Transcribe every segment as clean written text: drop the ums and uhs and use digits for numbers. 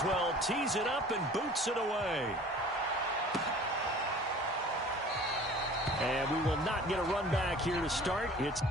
as well tees it up and boots it away. And we will not get a run back here to start. It's a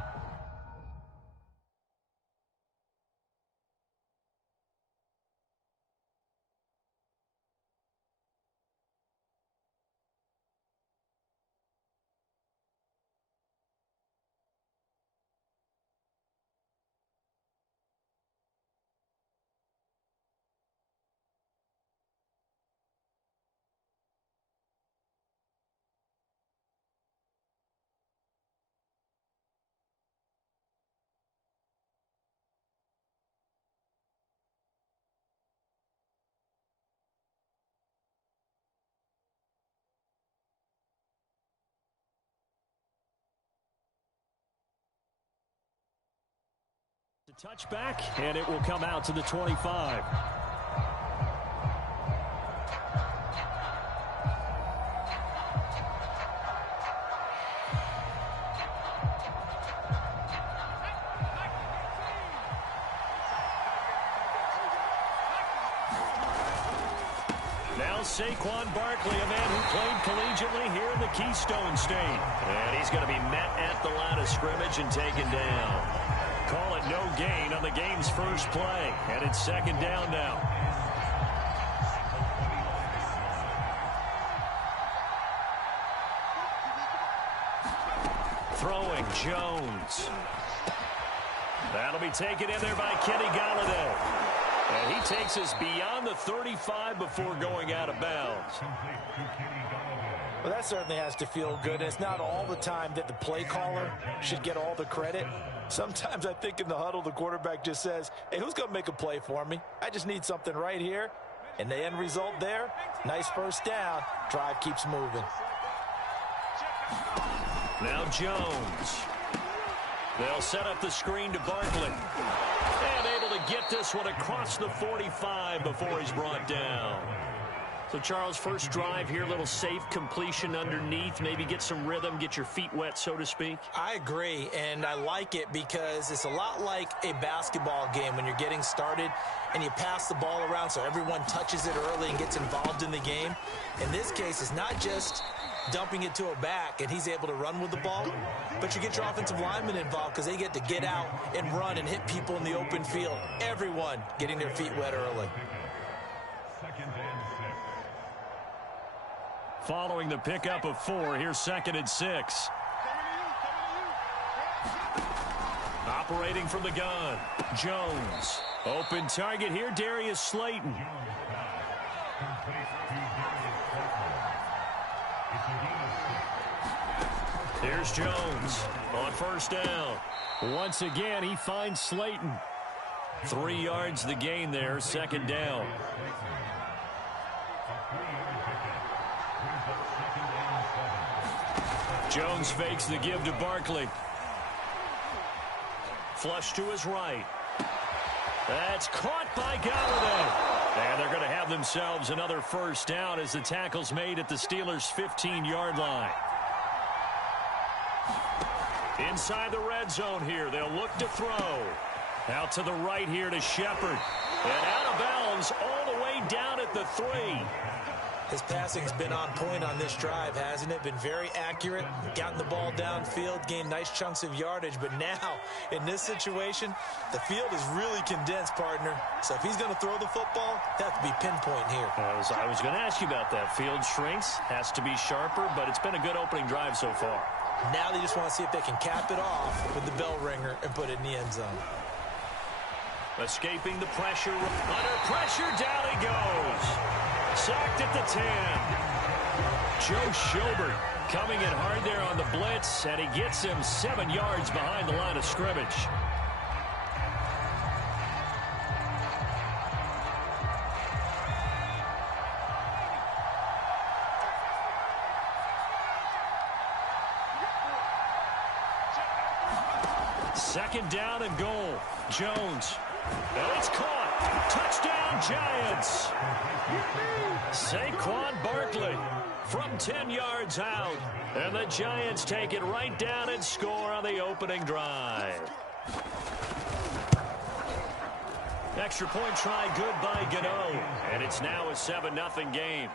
touchback, and it will come out to the 25. Now Saquon Barkley, a man who played collegiately here in the Keystone State. And he's going to be met at the line of scrimmage and taken down. Call it no gain on the game's first play. And it's second down now. Throwing Jones. That'll be taken in there by Kenny Golladay. And he takes us beyond the 35 before going out of bounds. Well, that certainly has to feel good. It's not all the time that the play caller should get all the credit. Sometimes I think in the huddle, the quarterback just says, hey, who's going to make a play for me? I just need something right here. And the end result there, nice first down. Drive keeps moving. Now Jones. They'll set up the screen to Barkley. And able to get this one across the 45 before he's brought down. So, Charles, first drive here, little safe completion underneath. Maybe get some rhythm, get your feet wet, so to speak. I agree, and I like it because it's a lot like a basketball game when you're getting started and you pass the ball around so everyone touches it early and gets involved in the game. In this case, it's not just dumping it to a back and he's able to run with the ball, but you get your offensive linemen involved because they get to get out and run and hit people in the open field. Everyone getting their feet wet early. Following the pickup of 4, here's 2nd and 6. Operating from the gun, Jones. Open target here, Darius Slayton. Here's Jones on first down. Once again, he finds Slayton. 3 yards the gain there, 2nd down. Jones fakes the give to Barkley. Flush to his right. That's caught by Golladay. And they're going to have themselves another first down as the tackle's made at the Steelers' 15-yard line. Inside the red zone here, they'll look to throw. Out to the right here to Shepard. And out of bounds all the way down at the 3. His passing's been on point on this drive, hasn't it? Been very accurate, gotten the ball downfield, gained nice chunks of yardage. But now, in this situation, the field is really condensed, partner. So if he's going to throw the football, that has to be pinpoint here. I was going to ask you about that. Field shrinks, has to be sharper, but it's been a good opening drive so far. Now they just want to see if they can cap it off with the bell ringer and put it in the end zone. Escaping the pressure. Under pressure, down he goes. Sacked at the 10. Joe Schobert coming in hard there on the blitz, and he gets him 7 yards behind the line of scrimmage. Second down and goal. Jones. And it's caught. Touchdown, Giants. Saquon Barkley from 10 yards out. And the Giants take it right down and score on the opening drive. Extra point try good by Gano. And it's now a 7-0 game.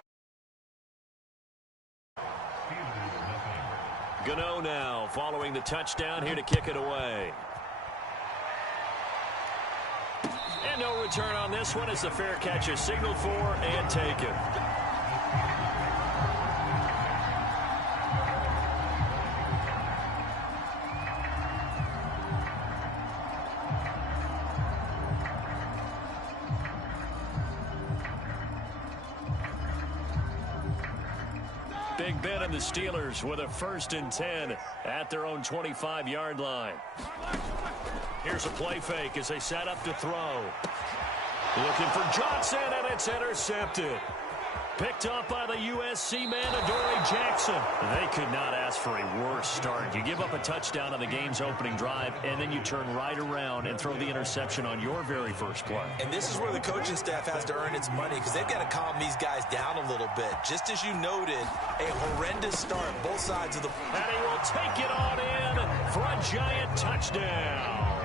Gano now following the touchdown here to kick it away. And no return on this one as the fair catch is signaled for and taken. Big Ben and the Steelers with a 1st and 10 at their own 25-yard line. Here's a play fake as they set up to throw. Looking for Johnson, and it's intercepted. Picked up by the USC man, Adoree Jackson. They could not ask for a worse start. You give up a touchdown on the game's opening drive, and then you turn right around and throw the interception on your very first play. And this is where the coaching staff has to earn its money because they've got to calm these guys down a little bit. Just as you noted, a horrendous start, both sides of the... And he will take it on in for a giant touchdown.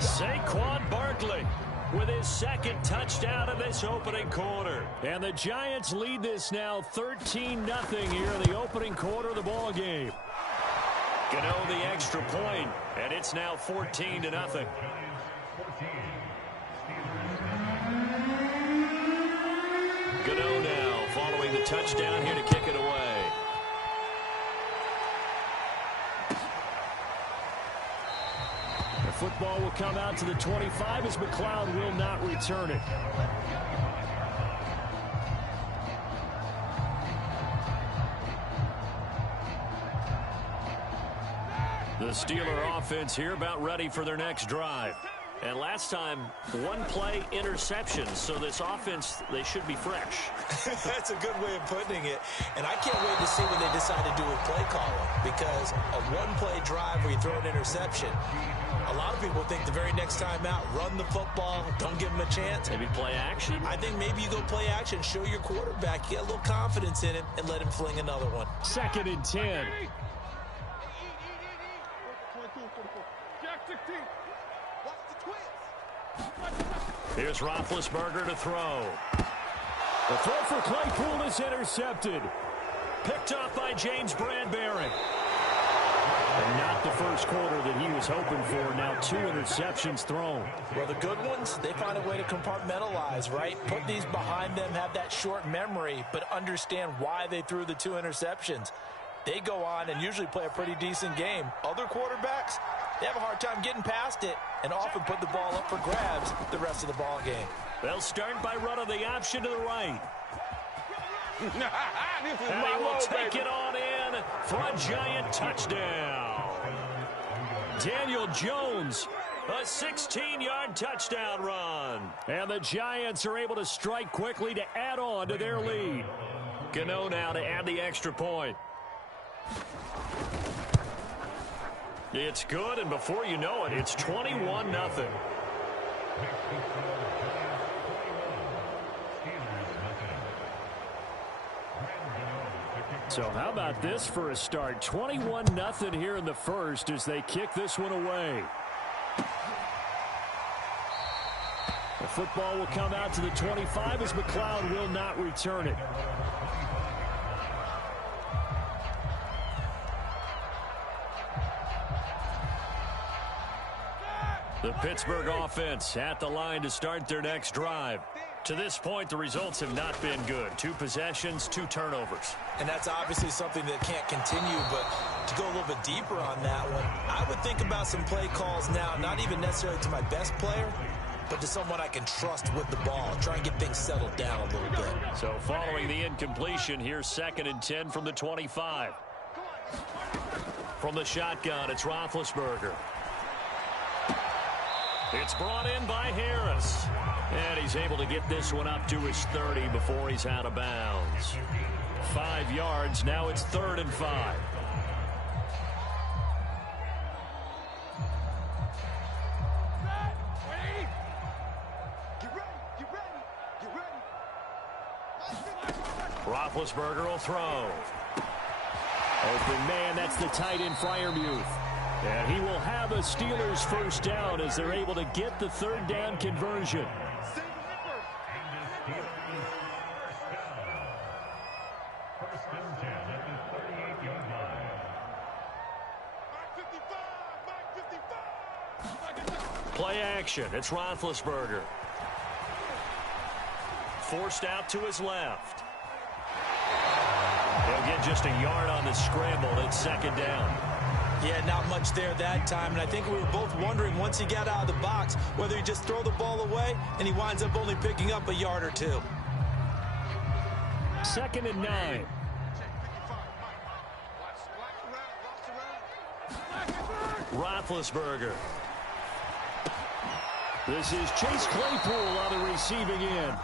Saquon Barkley with his 2nd touchdown of this opening quarter. And the Giants lead this now 13-0 here in the opening quarter of the ball game. Gano the extra point, and it's now 14-0. Gano now following the touchdown here to kick it away. Football will come out to the 25 as McLeod will not return it. The Steeler offense here about ready for their next drive. And last time, 1 play interception. So this offense, they should be fresh. That's a good way of putting it. And I can't wait to see what they decide to do with play calling. Because a 1-play drive where you throw an interception, a lot of people think the very next time out, run the football, don't give him a chance. Maybe play action. I think maybe you go play action, show your quarterback, get a little confidence in him, and let him fling another one. 2nd and 10. Here's Roethlisberger to throw. The throw for Claypool is intercepted. Picked up by James Bradbury. And not the first quarter that he was hoping for. Now 2 interceptions thrown. Well, the good ones, they find a way to compartmentalize, right? Put these behind them, have that short memory, but understand why they threw the 2 interceptions. They go on and usually play a pretty decent game. Other quarterbacks, they have a hard time getting past it and often put the ball up for grabs the rest of the ball game. They'll start by running the option to the right. And he will take it on in for a giant touchdown. Daniel Jones, a 16-yard touchdown run. And the Giants are able to strike quickly to add on to their lead. Gano now to add the extra point. It's good, and before you know it, it's 21-0. So how about this for a start? 21-0 here in the first as they kick this one away. The football will come out to the 25 as McLeod will not return it. The Pittsburgh offense at the line to start their next drive. To this point, the results have not been good. 2 possessions, 2 turnovers. And that's obviously something that can't continue, but to go a little bit deeper on that one, I would think about some play calls now, not even necessarily to my best player, but to someone I can trust with the ball. Try and get things settled down a little bit. So following the incompletion, here's 2nd and 10 from the 25. From the shotgun, it's Roethlisberger. It's brought in by Harris. And he's able to get this one up to his 30 before he's out of bounds. 5 yards. Now it's 3rd and 5. Roethlisberger will throw. Open man, that's the tight end Freiermuth. And he will have a Steelers first down as they're able to get the 3rd down conversion. Play action. It's Roethlisberger. Forced out to his left. He'll get just a yard on the scramble. It's second down. Yeah, not much there that time, and I think we were both wondering once he got out of the box whether he just throw the ball away, and he winds up only picking up a yard or two. 2nd and 9. Roethlisberger. This is Chase Claypool on the receiving end.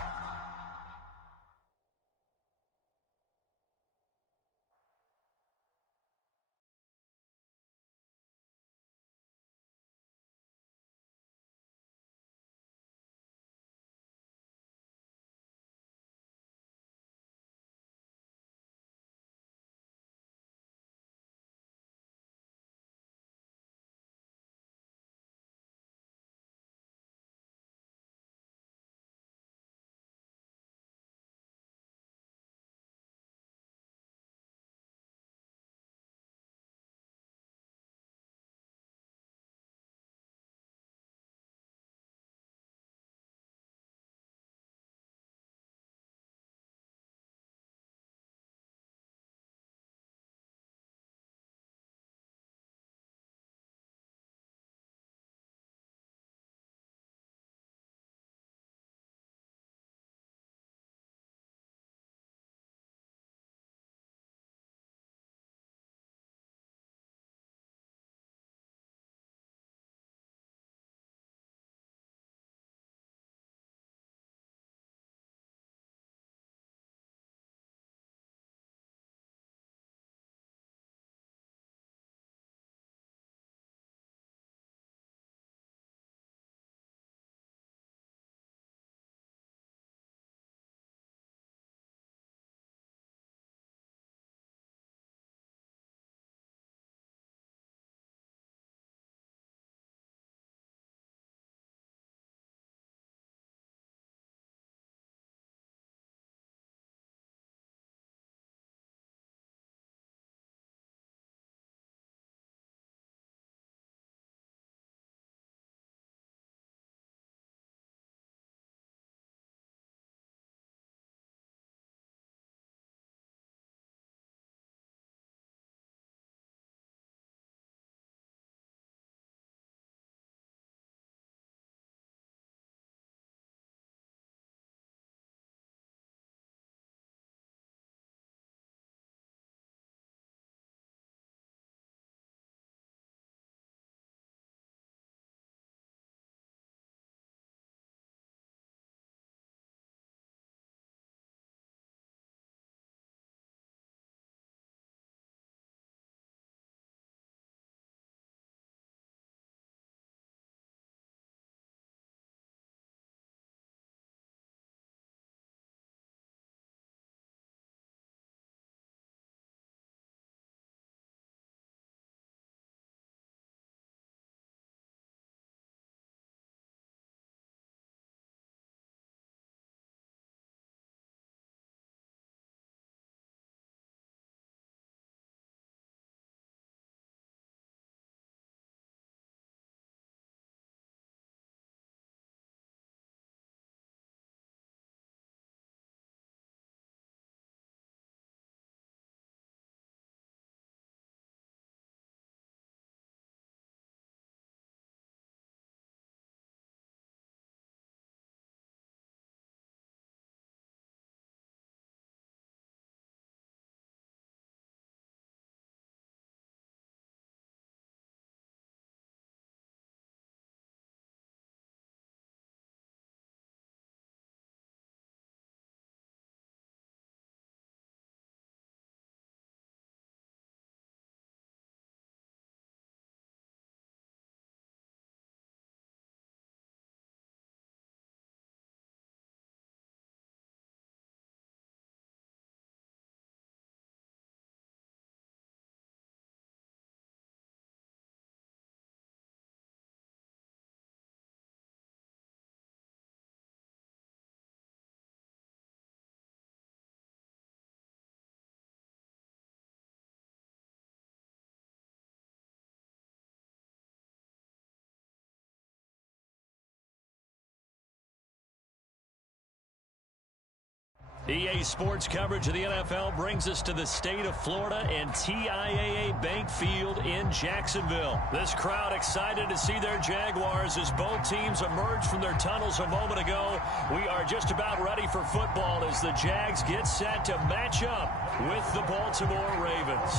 EA Sports coverage of the NFL brings us to the state of Florida and TIAA Bank Field in Jacksonville. This crowd excited to see their Jaguars as both teams emerged from their tunnels a moment ago. We are just about ready for football as the Jags get set to match up with the Baltimore Ravens.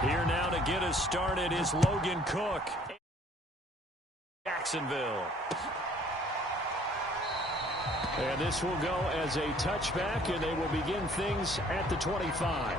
Here now to get us started is Logan Cook. Jacksonville. And this will go as a touchback, and they will begin things at the 25.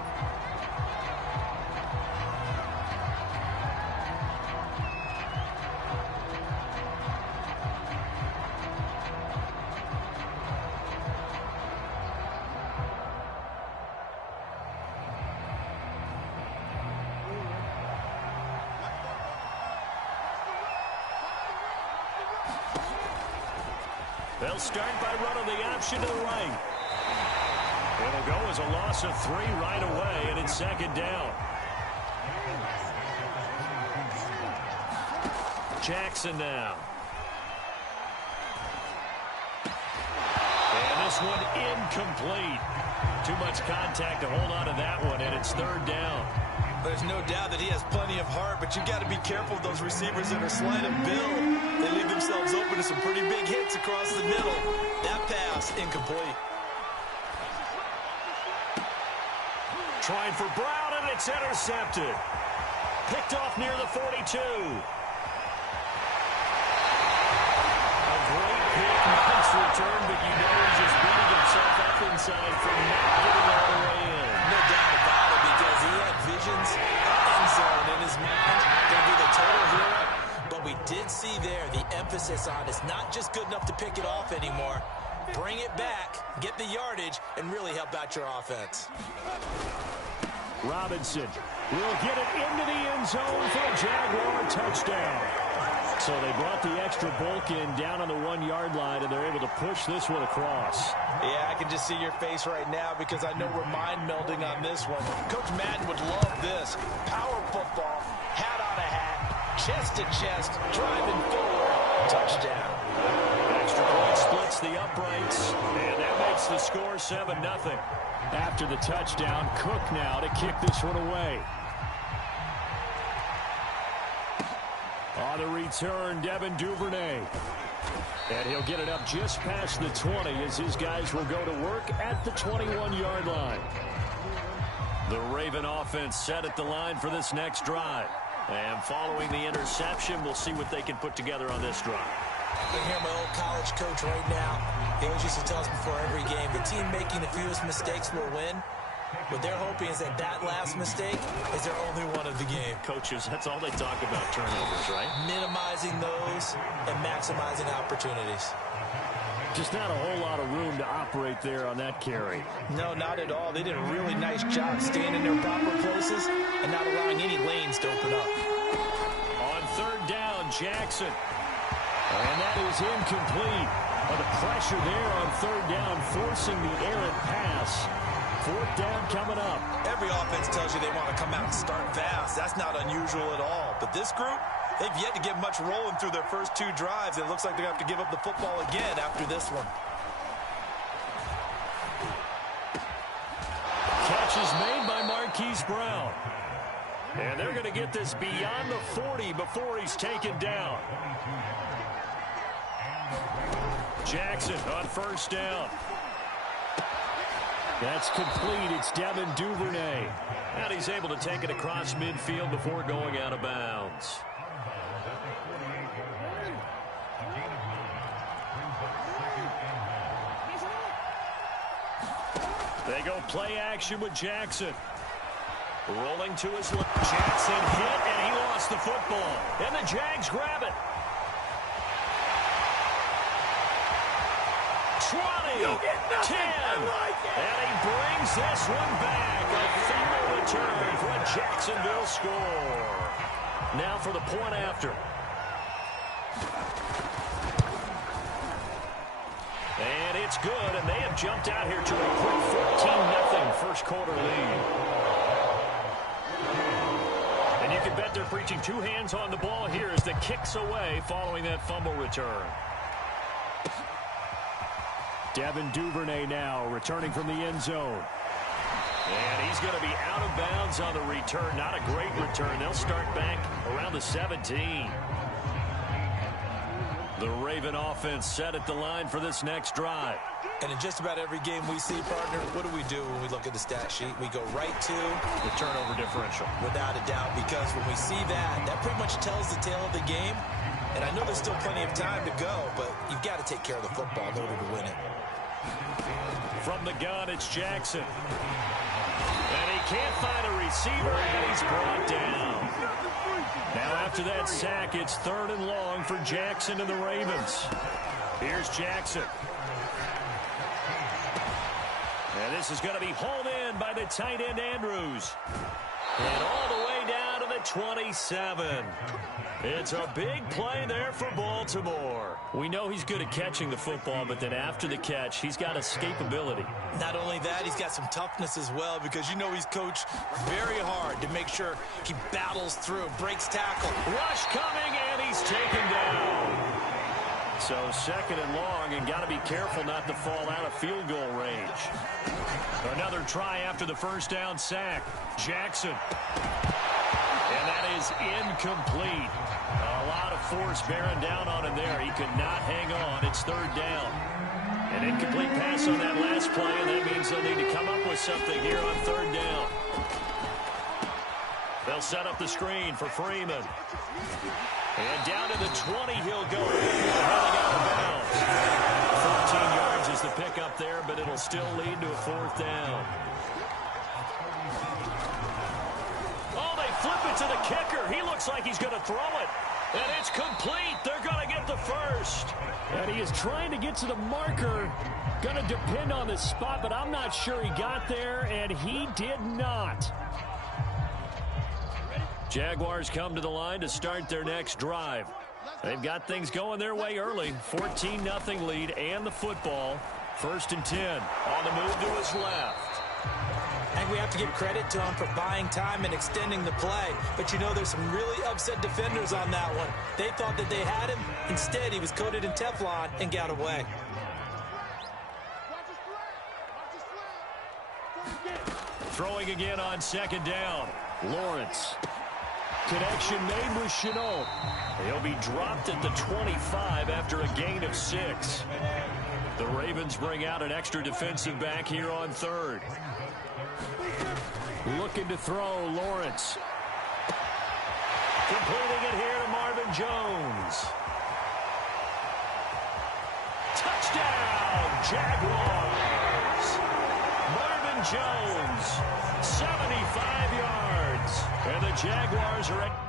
They'll start by running the option to the right. It'll go as a loss of 3 right away, and it's second down. Jackson now. And this one incomplete. Too much contact to hold on to that one, and it's third down. There's no doubt that he has plenty of heart, but you've got to be careful of those receivers that are slight of build. They leave themselves open to some pretty big hits across the middle. That pass, incomplete. Trying for Brown, and it's intercepted. Picked off near the 42. A great pick, nice return, but you know he's just beating himself up inside for not getting all the way in. No doubt about it, because he had visions end zone in his mind. Going to be the total hero. But we did see there the emphasis on it's not just good enough to pick it off anymore. Bring it back, get the yardage, and really help out your offense. Robinson will get it into the end zone for a Jaguar touchdown. So they brought the extra bulk in down on the 1-yard line, and they're able to push this one across. Yeah, I can just see your face right now because I know we're mind melding on this one. Coach Madden would love this. Power football, hat on a hat, chest to chest, driving forward, touchdown. Extra point splits the uprights, and that makes the score 7-0. After the touchdown, Cook now to kick this one away. On the return, Devin Duvernay. And he'll get it up just past the 20 as his guys will go to work at the 21-yard line. The Raven offense set at the line for this next drive. And following the interception, we'll see what they can put together on this drive. I hear my old college coach right now. He always used to tell us before every game, the team making the fewest mistakes will win. What they're hoping is that that last mistake is their only one of the game. Coaches, that's all they talk about, turnovers, right? Minimizing those and maximizing opportunities. Just not a whole lot of room to operate there on that carry. No, not at all. They did a really nice job staying in their proper places and not allowing any lanes to open up. On third down, Jackson. And that is incomplete. The pressure there on third down, forcing the errant pass. Fourth down coming up. Every offense tells you they want to come out and start fast. That's not unusual at all. But this group, they've yet to get much rolling through their first 2 drives. It looks like they're going to have to give up the football again after this one. Catch is made by Marquise Brown. And they're going to get this beyond the 40 before he's taken down. Jackson on first down. That's complete. It's Devin Duvernay. And he's able to take it across midfield before going out of bounds. They go play action with Jackson. Rolling to his left. Jackson hit, and he lost the football. And the Jags grab it. 20, 10, and he brings this one back. A final return for a Jacksonville score. Now for the point after. And it's good, and they have jumped out here to a quick 14-0 first quarter lead. And you can bet they're preaching 2 hands on the ball here as the kick's away following that fumble return. Devin Duvernay now returning from the end zone. And he's going to be out of bounds on the return. Not a great return. They'll start back around the 17. The Raven offense set at the line for this next drive. And in just about every game we see, partner, what do when we look at the stat sheet? We go right to the turnover differential. Without a doubt, because when we see that, that pretty much tells the tale of the game. And I know there's still plenty of time to go, but you've got to take care of the football in order to win it. From the gun, it's Jackson. And he can't find a receiver, and he's brought down. Now after that sack, it's 3rd and long for Jackson and the Ravens. Here's Jackson. And this is going to be hauled in by the tight end, Andrews. And all the way down to the 27. It's a big play there for Baltimore. We know he's good at catching the football, but then after the catch, he's got escapability. Not only that, he's got some toughness as well, because you know he's coached very hard to make sure he battles through, breaks tackle. Rush coming, and he's taken down. So 2nd and long, and got to be careful not to fall out of field goal range. Another try after the first down sack. Jackson. And that is incomplete. A lot of force bearing down on him there. He could not hang on. It's 3rd down. An incomplete pass on that last play, and that means they'll need to come up with something here on 3rd down. They'll set up the screen for Freeman. And down to the 20 he'll go. Running out of bounds. 14 yards is the pickup there, but it'll still lead to a 4th down. Oh, they flip it to the kicker. He looks like he's going to throw it. And it's complete. They're going to get the first. And he is trying to get to the marker. Going to depend on the spot, but I'm not sure he got there, and he did not. Jaguars come to the line to start their next drive. They've got things going their way early. 14-0 lead and the football. 1st and 10. On the move to his left. I think we have to give credit to him for buying time and extending the play. But you know there's some really upset defenders on that one. They thought that they had him. Instead, he was coated in Teflon and got away. Throwing again on 2nd down. Lawrence. Connection made with Chenault. He'll be dropped at the 25 after a gain of 6. The Ravens bring out an extra defensive back here on 3rd. Looking to throw, Lawrence. Completing it here to Marvin Jones. Touchdown, Jaguars. Marvin Jones, 75 yards. And the Jaguars are at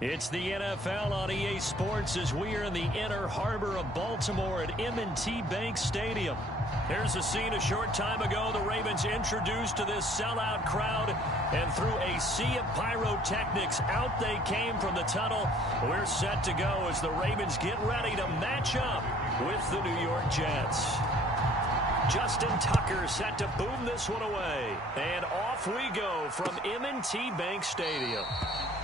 It's the NFL on EA Sports as we are in the inner harbor of Baltimore at M&T Bank Stadium. Here's a scene a short time ago. The Ravens introduced to this sellout crowd, and through a sea of pyrotechnics, out they came from the tunnel. We're set to go as the Ravens get ready to match up with the New York Jets. Justin Tucker set to boom this one away. And off we go from M&T Bank Stadium.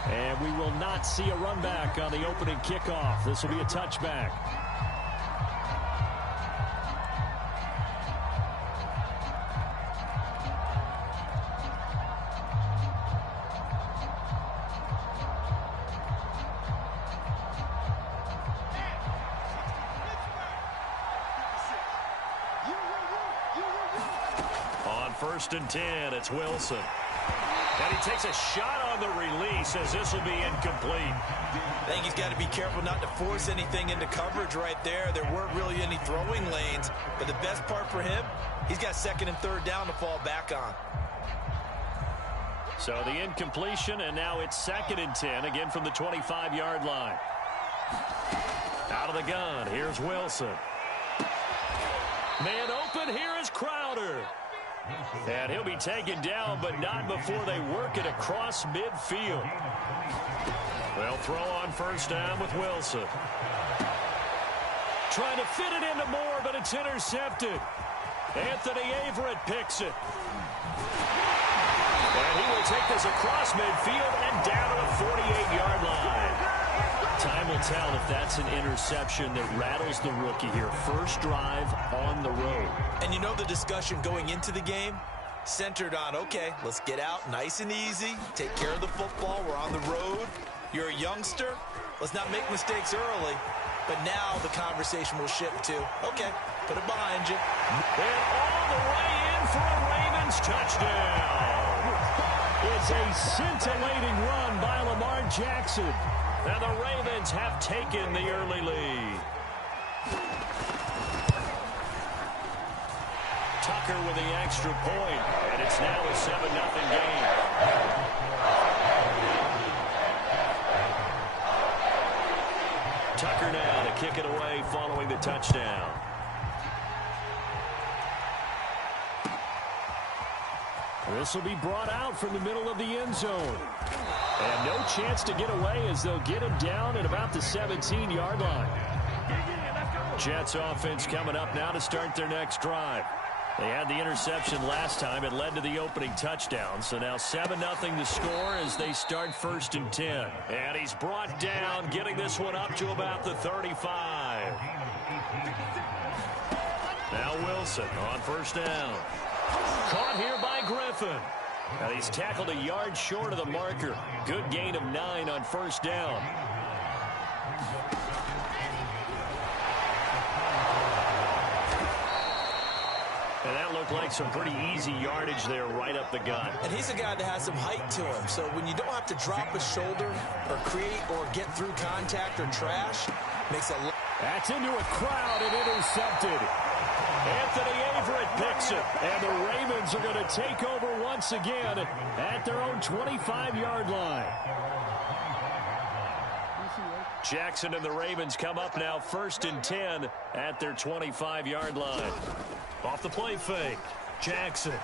And we will not see a run back on the opening kickoff. This will be a touchback. On 1st and 10, it's Wilson. And he takes a shot on the release as this will be incomplete. I think he's got to be careful not to force anything into coverage right there. There weren't really any throwing lanes, but the best part for him, he's got 2nd and 3rd down to fall back on. So the incompletion, and now it's 2nd and 10, again from the 25-yard line. Out of the gun, here's Wilson. Man open, here is Crowder. And he'll be taken down, but not before they work it across midfield. They'll throw on 1st down with Wilson. Trying to fit it into Moore, but it's intercepted. Anthony Averett picks it. And he will take this across midfield and down to the 48-yard line. Time will tell if that's an interception that rattles the rookie here. First drive on the road. And you know the discussion going into the game centered on, okay, let's get out nice and easy, take care of the football, we're on the road. You're a youngster, let's not make mistakes early. But now the conversation will shift to, okay, put it behind you. And all the way in for a Ravens touchdown. It's a scintillating run by Lamar Jackson. And the Ravens have taken the early lead. Tucker with the extra point, and it's now a 7-0 game. Tucker now to kick it away following the touchdown. This will be brought out from the middle of the end zone. And no chance to get away as they'll get him down at about the 17-yard line. Jets offense coming up now to start their next drive. They had the interception last time. It led to the opening touchdown. So now 7-0 the score as they start 1st and 10. And he's brought down, getting this one up to about the 35. Now Wilson on 1st down. Caught here by Griffin. And he's tackled a yard short of the marker. Good gain of 9 on 1st down. And that looked like some pretty easy yardage there right up the gut. And he's a guy that has some height to him. So when you don't have to drop a shoulder or create or get through contact or trash, makes a lot. That's into a crowd and intercepted. Anthony Averett picks it. And the Ravens are going to take over once again at their own 25-yard line. Jackson and the Ravens come up now 1st and 10 at their 25-yard line. Off the play fake, Jackson. And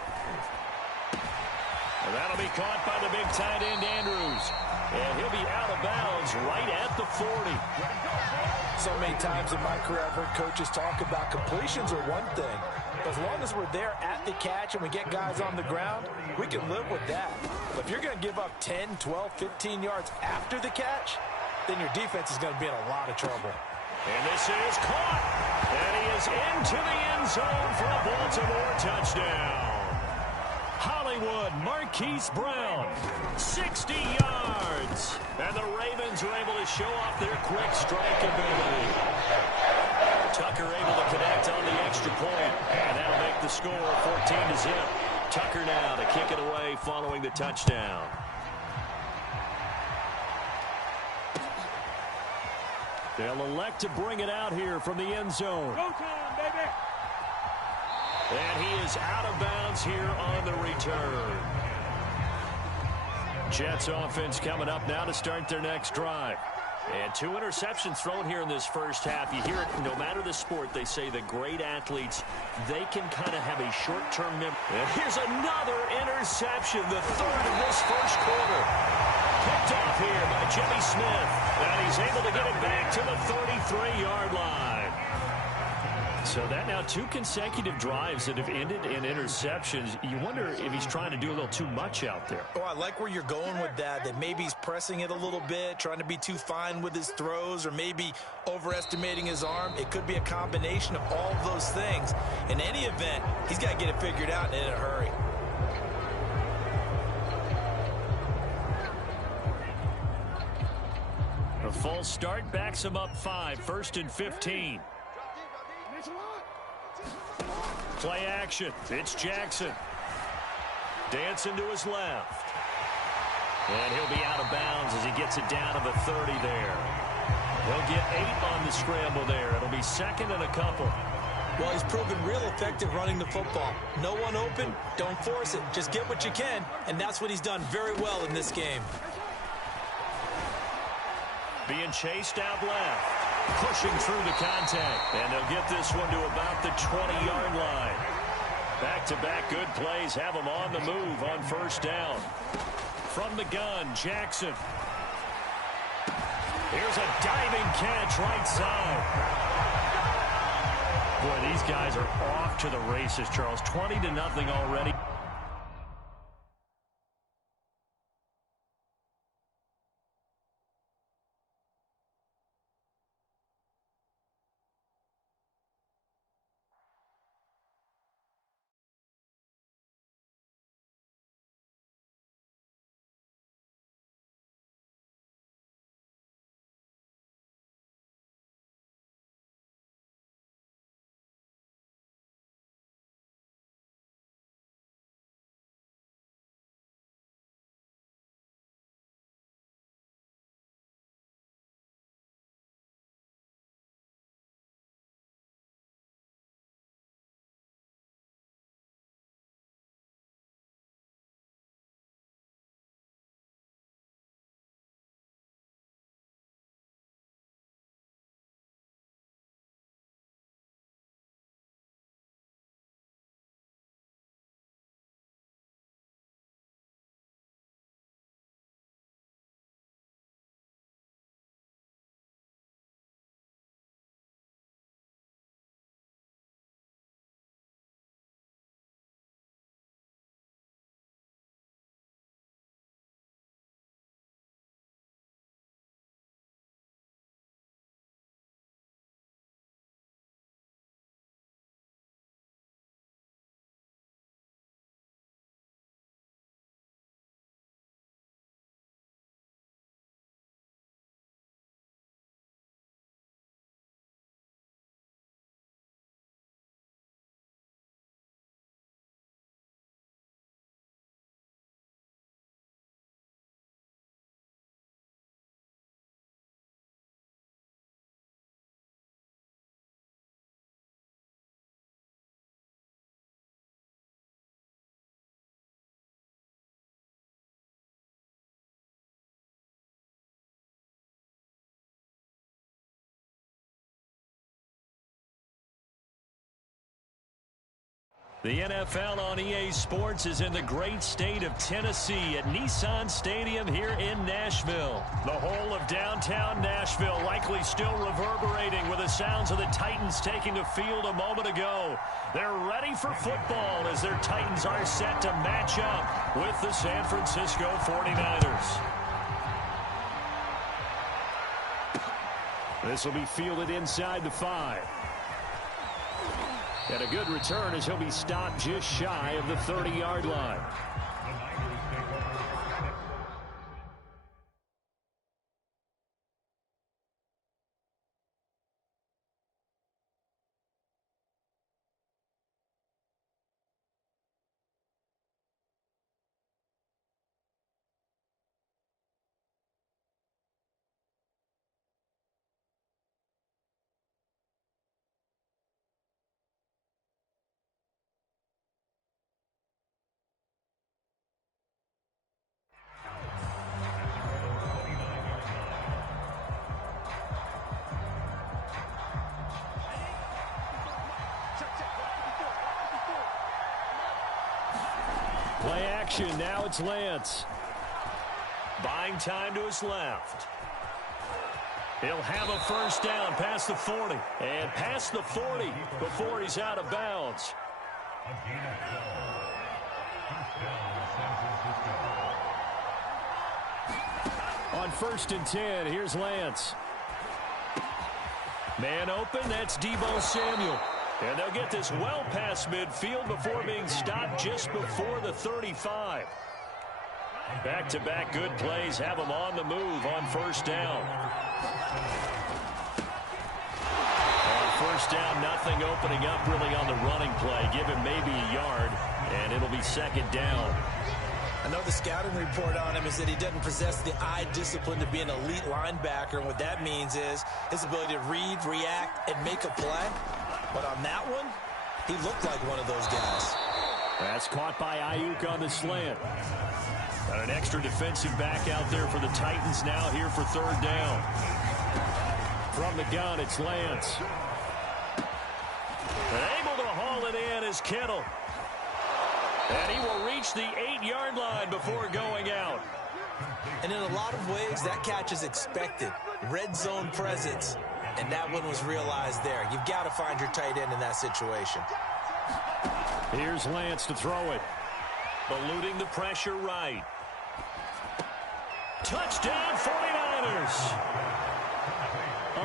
that'll be caught by the big tight end Andrews. And he'll be out of bounds right at the 40. So many times in my career I've heard coaches talk about completions are one thing. But as long as we're there at the catch and we get guys on the ground, we can live with that. But if you're going to give up 10, 12, 15 yards after the catch, then your defense is going to be in a lot of trouble. And this is caught. And he is into the end zone for a Baltimore touchdown. Hollywood Marquise Brown, 60 yards. And the Ravens are able to show off their quick strike ability. Tucker able to connect on the extra point. And that'll make the score 14-0. Tucker now to kick it away following the touchdown. They'll elect to bring it out here from the end zone. Go time, baby. And he is out of bounds here on the return. Jets offense coming up now to start their next drive. And 2 interceptions thrown here in this first half. You hear it, no matter the sport, they say the great athletes, they can kind of have a short-term memory. And here's another interception, the third in this first quarter. Picked off here by Jimmy Smith. And he's able to get it back to the 33-yard line. So that now 2 consecutive drives that have ended in interceptions. You wonder if he's trying to do a little too much out there. Oh, I like where you're going with that maybe he's pressing it a little bit, trying to be too fine with his throws, or maybe overestimating his arm. It could be a combination of all of those things. In any event, he's got to get it figured out and in a hurry. A false start backs him up 5, 1st and 15. Play action. It's Jackson. Dancing to his left. And he'll be out of bounds as he gets it down to the 30 there. He'll get 8 on the scramble there. It'll be 2nd and a couple. Well, he's proven real effective running the football. No one open, don't force it. Just get what you can, and that's what he's done very well in this game. Being chased out left. Pushing through the contact. And they'll get this one to about the 20-yard line. Back-to-back good plays have them on the move on first down. From the gun, Jackson. Here's a diving catch right side. Boy, these guys are off to the races, Charles. 20-0 already. The NFL on EA Sports is in the great state of Tennessee at Nissan Stadium here in Nashville. The whole of downtown Nashville likely still reverberating with the sounds of the Titans taking the field a moment ago. They're ready for football as their Titans are set to match up with the San Francisco 49ers. This will be fielded inside the 5. And a good return as he'll be stopped just shy of the 30-yard line. action. Now it's Lance. Buying time to his left. He'll have a first down past the 40. And past the 40 before he's out of bounds. On 1st and 10, here's Lance. Man open, that's Deebo Samuel. And they'll get this well past midfield before being stopped just before the 35. Back-to-back good plays have them on the move on 1st down. On 1st down, nothing opening up really on the running play. Give him maybe a yard, and it'll be 2nd down. I know the scouting report on him is that he doesn't possess the eye discipline to be an elite linebacker. And what that means is his ability to read, react, and make a play. But on that one, he looked like one of those guys. That's caught by Ayuk on the slant. Got an extra defensive back out there for the Titans now here for 3rd down. From the gun, it's Lance. And able to haul it in is Kittle. And he will reach the 8-yard line before going out. And in a lot of ways, that catch is expected. Red zone presence. And that one was realized there. You've got to find your tight end in that situation. Here's Lance to throw it. Eluding the pressure right. Touchdown 49ers.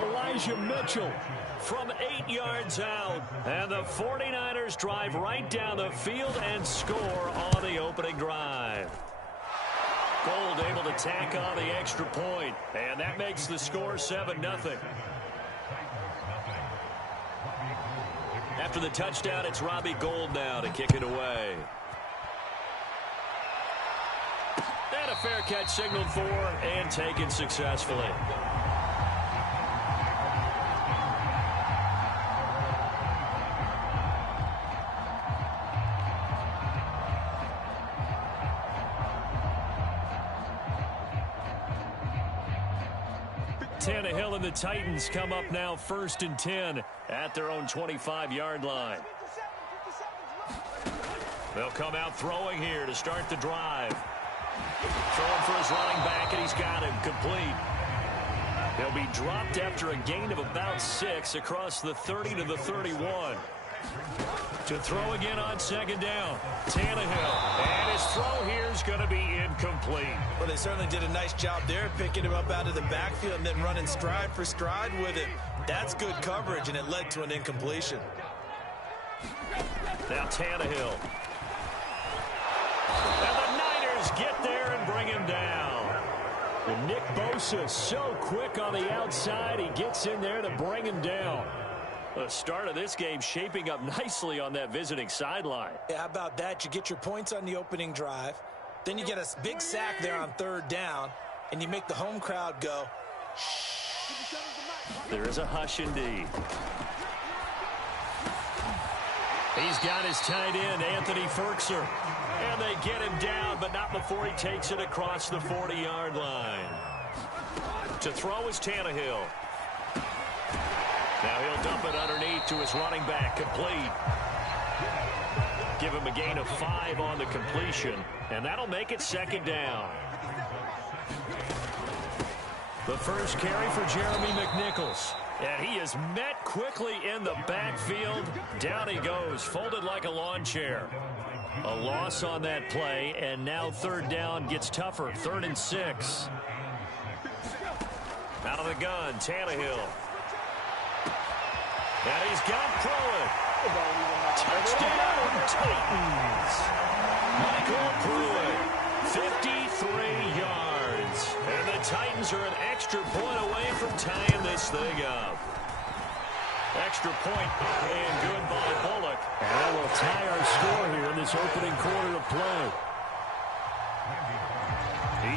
Elijah Mitchell from 8 yards out. And the 49ers drive right down the field and score on the opening drive. Gold able to tack on the extra point. And that makes the score 7-0. After the touchdown, it's Robbie Gould now to kick it away. And a fair catch signaled for and taken successfully. Tannehill and the Titans come up now 1st and 10 at their own 25-yard line. They'll come out throwing here to start the drive. Throwing for his running back, and he's got him complete. He'll be dropped after a gain of about 6 across the 30 to the 31. To throw again on 2nd down. Tannehill. And his throw here is going to be incomplete. Well, they certainly did a nice job there, picking him up out of the backfield and then running stride for stride with it. That's good coverage, and it led to an incompletion. Now Tannehill. And the Niners get there and bring him down. And Nick Bosa so quick on the outside. He gets in there to bring him down. The start of this game shaping up nicely on that visiting sideline. Yeah, how about that? You get your points on the opening drive. Then you get a big sack there on 3rd down. And you make the home crowd go, shh. There is a hush indeed. He's got his tight end, Anthony Ferkser. And they get him down, but not before he takes it across the 40-yard line. To throw is Tannehill. Now he'll dump it underneath to his running back, complete. Give him a gain of 5 on the completion, and that'll make it 2nd down. The first carry for Jeremy McNichols. And he is met quickly in the backfield. Down he goes, folded like a lawn chair. A loss on that play, and now 3rd down gets tougher. 3rd and 6. Out of the gun, Tannehill. And he's got Pruitt. Touchdown, Titans. Michael Pruitt, 53 yards. And the Titans are an extra point away from tying this thing up. Extra point and good by Bullock. And that will tie our score here in this opening quarter of play.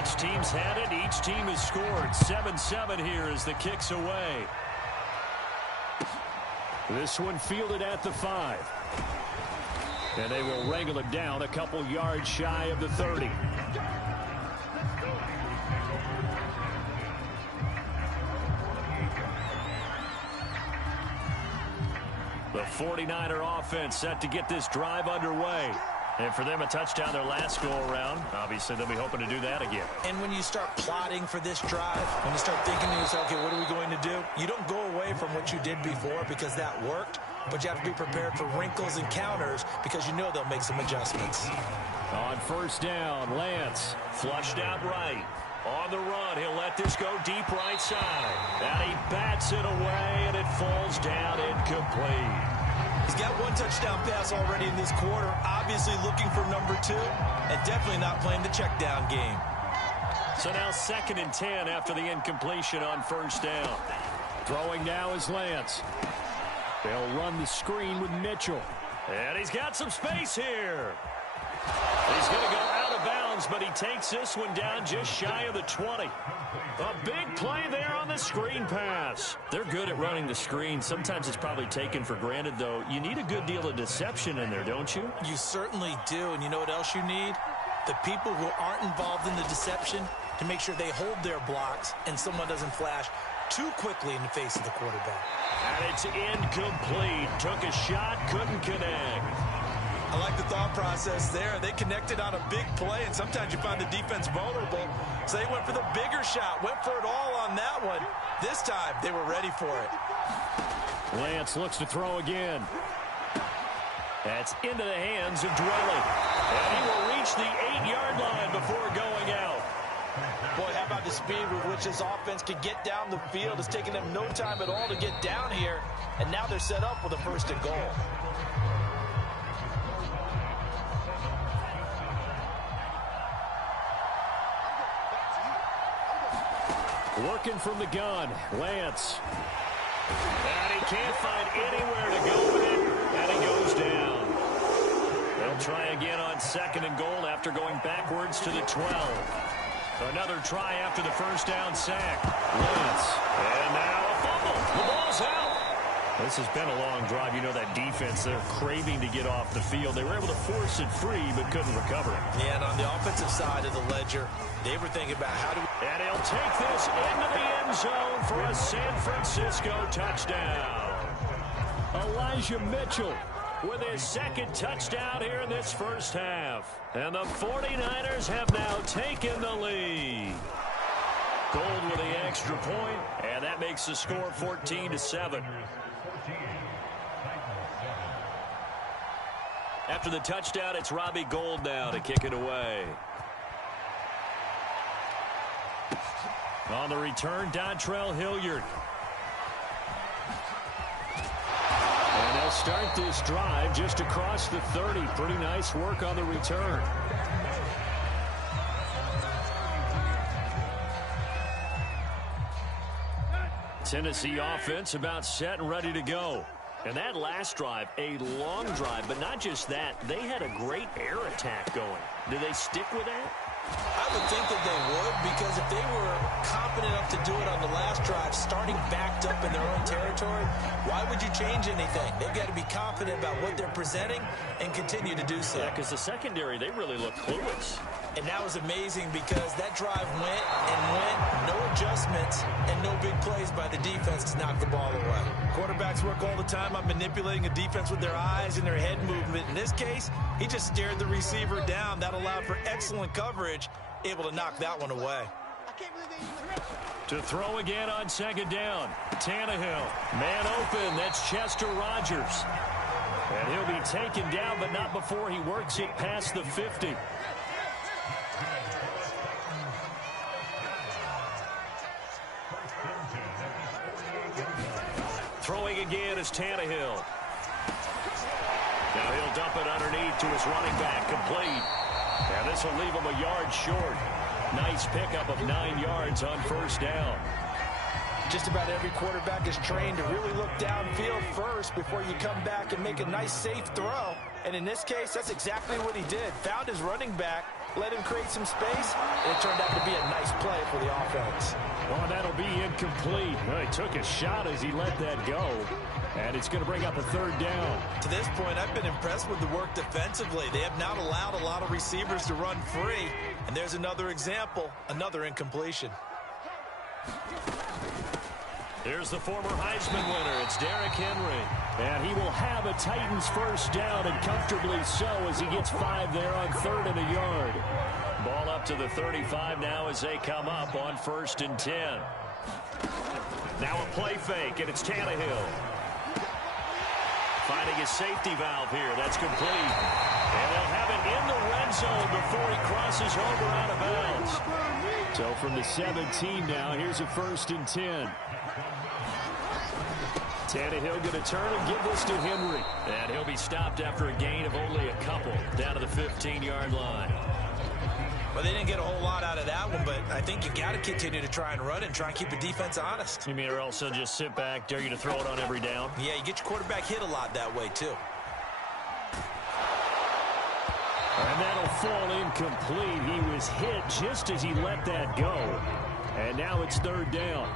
Each team's had it. Each team has scored. 7-7 here as the kick's away. This one fielded at the 5. And they will wrangle it down a couple yards shy of the 30. The 49er offense set to get this drive underway. And for them, a touchdown their last go-around. Obviously, they'll be hoping to do that again. And when you start plotting for this drive, when you start thinking to yourself, okay, what are we going to do? You don't go away from what you did before because that worked, but you have to be prepared for wrinkles and counters because you know they'll make some adjustments. On first down, Lance. Flushed out right. On the run, he'll let this go deep right side. And he bats it away, and it falls down incomplete. He's got one touchdown pass already in this quarter, obviously looking for number 2, and definitely not playing the check down game. So now 2nd and 10 after the incompletion on first down. Throwing now is Lance. They'll run the screen with Mitchell. And he's got some space here. He's going to go out of bounds, but he takes this one down just shy of the 20. A big play there on the screen pass. They're good at running the screen. Sometimes it's probably taken for granted, though. You need a good deal of deception in there, don't you? You certainly do, and you know what else you need? The people who aren't involved in the deception to make sure they hold their blocks and someone doesn't flash too quickly in the face of the quarterback. And it's incomplete. Took a shot, couldn't connect. I like the thought process there. They connected on a big play, and sometimes you find the defense vulnerable. So they went for the bigger shot, went for it all on that one. This time, they were ready for it. Lance looks to throw again. That's into the hands of Dwelly. And he will reach the 8-yard line before going out. Boy, how about the speed with which this offense can get down the field? It's taken them no time at all to get down here, and now they're set up with a 1st and goal. Working from the gun, Lance. And he can't find anywhere to go with it, and he goes down. They'll try again on 2nd and goal after going backwards to the 12. Another try after the first down sack. Lance. And now a fumble. The ball's out. This has been a long drive. You know that defense, they're craving to get off the field. They were able to force it free, but couldn't recover it. Yeah, and on the offensive side of the ledger, they were thinking about how to... And he'll take this into the end zone for a San Francisco touchdown. Elijah Mitchell with his 2nd touchdown here in this first half. And the 49ers have now taken the lead. Gold with the extra point, and that makes the score 14-7. After the touchdown, it's Robbie Gould now to kick it away. On the return, Dontrell Hilliard. And they'll start this drive just across the 30. Pretty nice work on the return. Tennessee offense about set and ready to go. And that last drive, a long drive, but not just that. They had a great air attack going. Do they stick with that? I would think that they would, because if they were confident enough to do it on the last drive, starting backed up in their own territory, why would you change anything? They've got to be confident about what they're presenting and continue to do so. Yeah, because the secondary, they really look clueless. And that was amazing because that drive went and went, no adjustments, and no big plays by the defense to knock the ball away. Quarterbacks work all the time on manipulating a defense with their eyes and their head movement. In this case, he just stared the receiver down. That allowed for excellent coverage, able to knock that one away. To throw again on 2nd down, Tannehill. Man open, that's Chester Rogers. And he'll be taken down, but not before he works it past the 50. Throwing again is Tannehill. Now he'll dump it underneath to his running back, complete. And this will leave him a yard short. Nice pickup of 9 yards on first down. Just about every quarterback is trained to really look downfield first before you come back and make a nice, safe throw. And in this case, that's exactly what he did. Found his running back, let him create some space, and it turned out to be a nice play for the offense. Oh, that'll be incomplete. Well, he took a shot as he let that go. And it's going to bring up a 3rd down. To this point, I've been impressed with the work defensively. They have not allowed a lot of receivers to run free. And there's another example, another incompletion. Here's the former Heisman winner. It's Derrick Henry. And he will have a Titans first down, and comfortably so, as he gets 5 there on 3rd and a yard. Ball up to the 35 now as they come up on 1st and 10. Now a play fake, and it's Tannehill. Finding his safety valve here. That's complete. And they'll have it in the red zone before he crosses over out of bounds. So from the 17 now, here's a 1st and 10. Tannehill going to turn and give this to Henry. And he'll be stopped after a gain of only a couple down to the 15-yard line. Well, they didn't get a whole lot out of that one, but I think you got to continue to try and run it and try and keep the defense honest. You mean or else they'll just sit back, dare you to throw it on every down? Yeah, you get your quarterback hit a lot that way, too. And that'll fall incomplete. He was hit just as he let that go. And now it's 3rd down.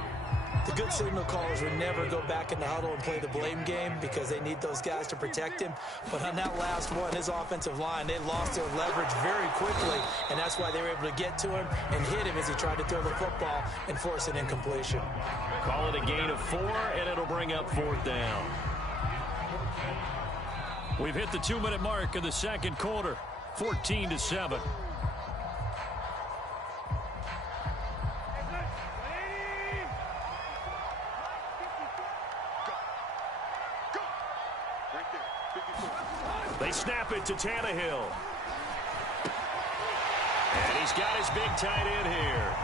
The good signal callers would never go back in the huddle and play the blame game because they need those guys to protect him. But on that last one, his offensive line, they lost their leverage very quickly, and that's why they were able to get to him and hit him as he tried to throw the football and force an incompletion. Call it a gain of 4, and it'll bring up 4th down. We've hit the 2-minute mark of the 2nd quarter, 14-7. They snap it to Tannehill. And he's got his big tight end here.